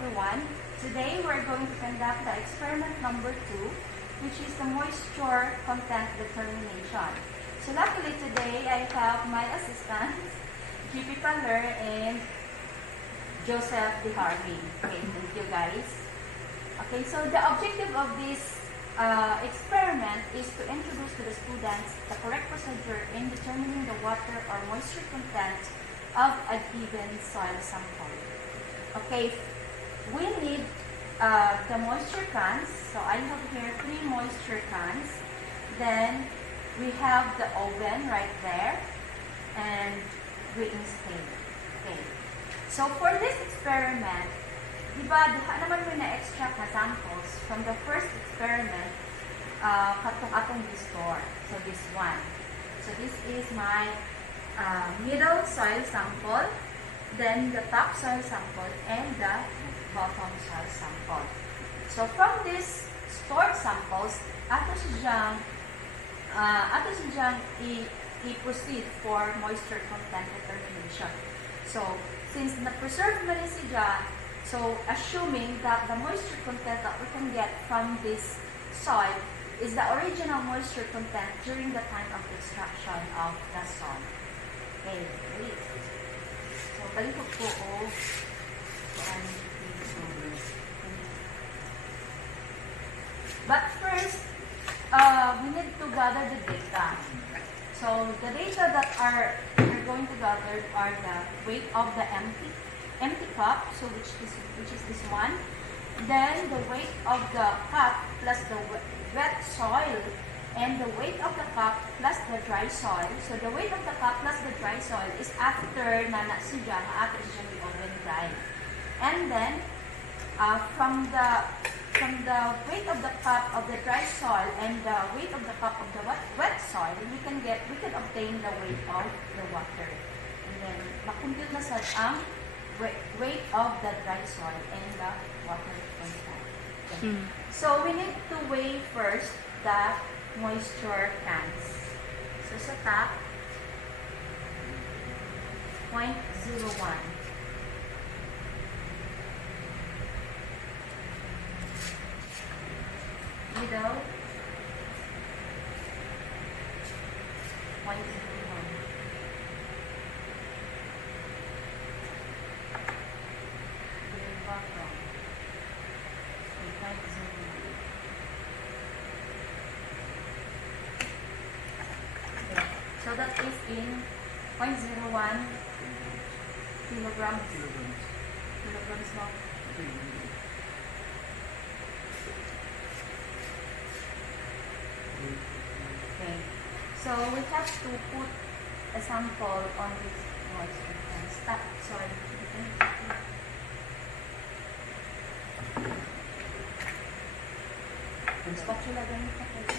everyone. Today we're going to conduct the experiment number 2, which is the moisture content determination. So luckily today I have my assistants, GP Paler and Joseph De Harvey. Okay, thank you guys. Okay, so the objective of this experiment is to introduce to the students the correct procedure in determining the water or moisture content of a given soil sample. Okay, we need the moisture cans. So I have here 3 moisture cans. Then we have the oven right there and grading scale. Okay. So for this experiment, diba, diha naman mo na-extract na samples from the first experiment katong atong restore. So this one. So this is my middle soil sample, then the top soil sample, and the bottom soil sample. So from these stored samples, ato siyang i-proceed for moisture content determination. So since na-preserve man siya, so assuming that the moisture content that we can get from this soil is the original moisture content during the time of extraction of the soil. Okay, wait. So, balik po o. But first, we need to gather the data. So, the data that we're going to gather are the weight of the empty cup, so which is this one. Then the weight of the cup plus the wet soil, and the weight of the cup plus the dry soil. So the weight of the cup plus the dry soil is after na siya, after siya oven dry. And then from the weight of the cup of the dry soil and the weight of the cup of the wet soil, we can obtain the weight of the water. And then makompute na sa ang weight of the dry soil and the water content. Okay. So we need to weigh first the moisture cans. So sa top, 0.01. Middle, 0.01. Bottom, 0.01. So that is in 0.01 kilograms. Kilograms long. Okay. So we have to put a sample on this moisture can. Sorry. Spatula ganun pa kayo.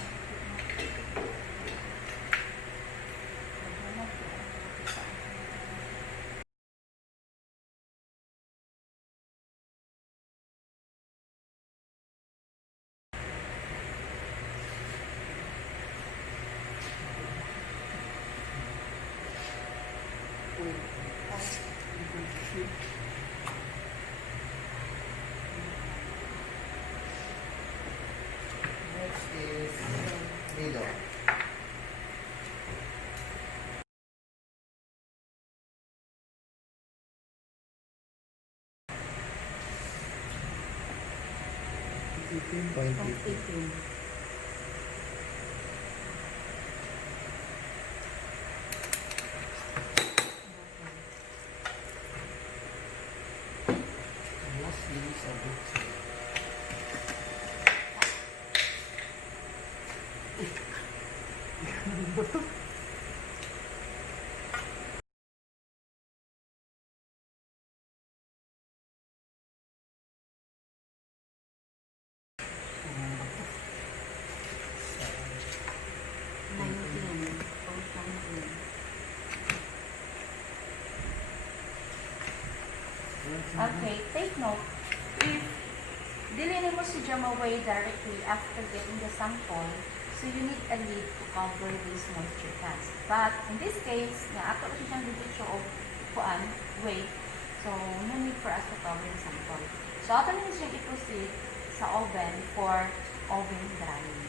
Next is middle. Point 18. Okay, take note. If dili mo siya ma-weigh directly after getting the sample, so you need a lid to cover this moisture cans. But in this case, nga ato siyang dito show of weight, so no need for us to cover the sample. So So, ato na siyang i-proceed sa oven for oven drying.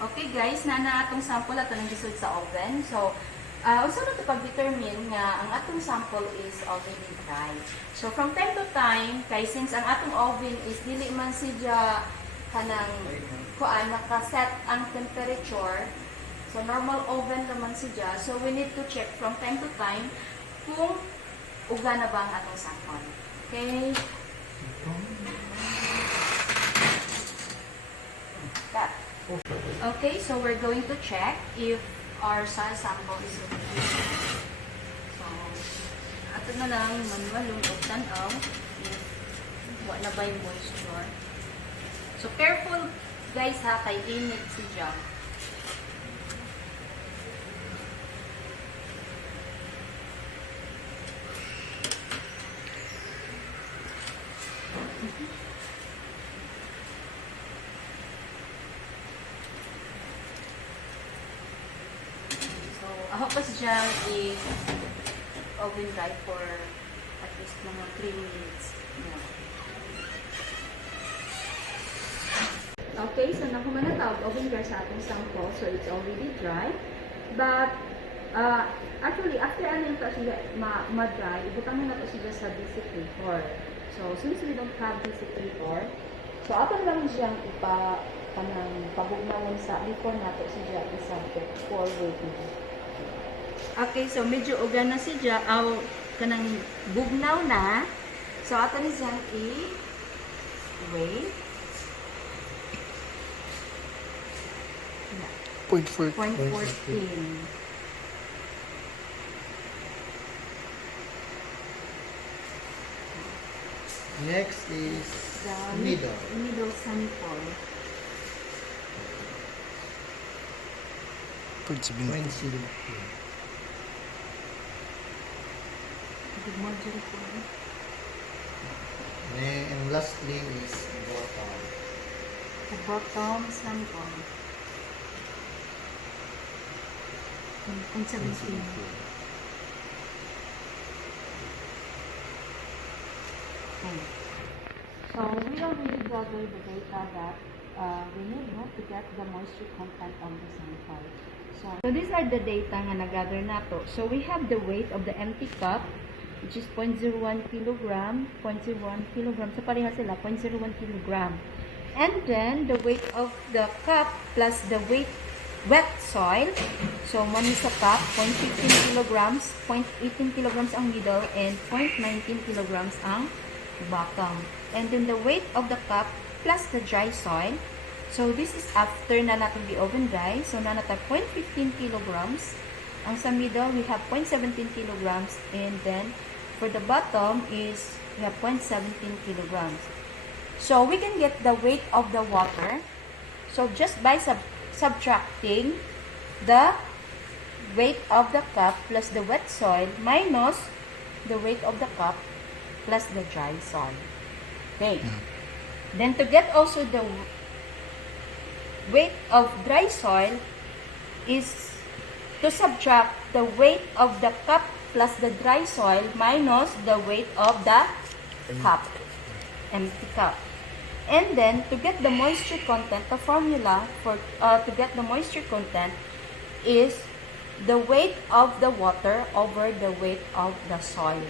Okay guys, na atong sample ato nang gisud sa oven. So, unsa na ito pag-determine nga ang atong sample is already dry. So, from time to time, kay since ang atong oven is dili man siya kanang naka-set ang temperature, so normal oven naman siya, so we need to check from time to time kung uga na ba ang atong sample. Okay? Cut. Okay, so we're going to check if our soil sample is okay. So, ato na lang manual yung tanaw if wala ba yung moisture. So, careful guys ha, kay init siya. Ako pa siya i-oven dry for at least mga 3 minutes. Okay, so nakuha na tawag oven dry sa atong sample. So it's already dry. But actually, after ano ito siya ma-dry, ibutang na ito siya sa desiccator. So since we don't have desiccator, so ato lang siyang pabugnawan sa before nato siya i-subject for waiting. Okay, so medyo uga na siya, kanang bugnaw na. So, ato ni siyang i-wait. 0.14. Next is The middle. Middle sample. 0.17. And lastly is bottom. The bottom sample. 0.17. Okay. So we already gathered the data that we need to get the moisture content of the sample. So these are the data nga na-gather nato. So we have the weight of the empty cup, which is 0.01 kilogram, 0.01 kilogram. So pareha sila, 0.01 kilogram. And then the weight of the cup plus the wet soil. So one is a cup, 0.15 kilograms, 0.18 kilograms ang middle, and 0.19 kilograms ang bottom. And then the weight of the cup plus the dry soil. So this is after na natin the oven dry. So na natin 0.15 kilograms. Ang sa middle, we have 0.17 kilograms. And then for the bottom is we have 0.17 kilograms. So we can get the weight of the water. So just by subtracting the weight of the cup plus the wet soil minus the weight of the cup plus the dry soil. Okay. Then to get also the weight of dry soil is to subtract the weight of the cup plus the dry soil minus the weight of the cup, empty cup. And then to get the moisture content, the formula for to get the moisture content is the weight of the water over the weight of the soil.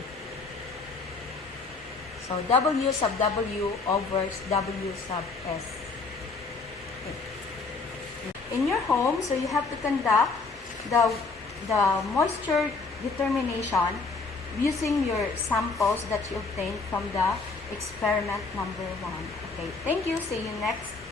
So W sub W over W sub S. In your home, so you have to conduct the moisture determination using your samples that you obtained from the experiment number 1. Okay, thank you. See you next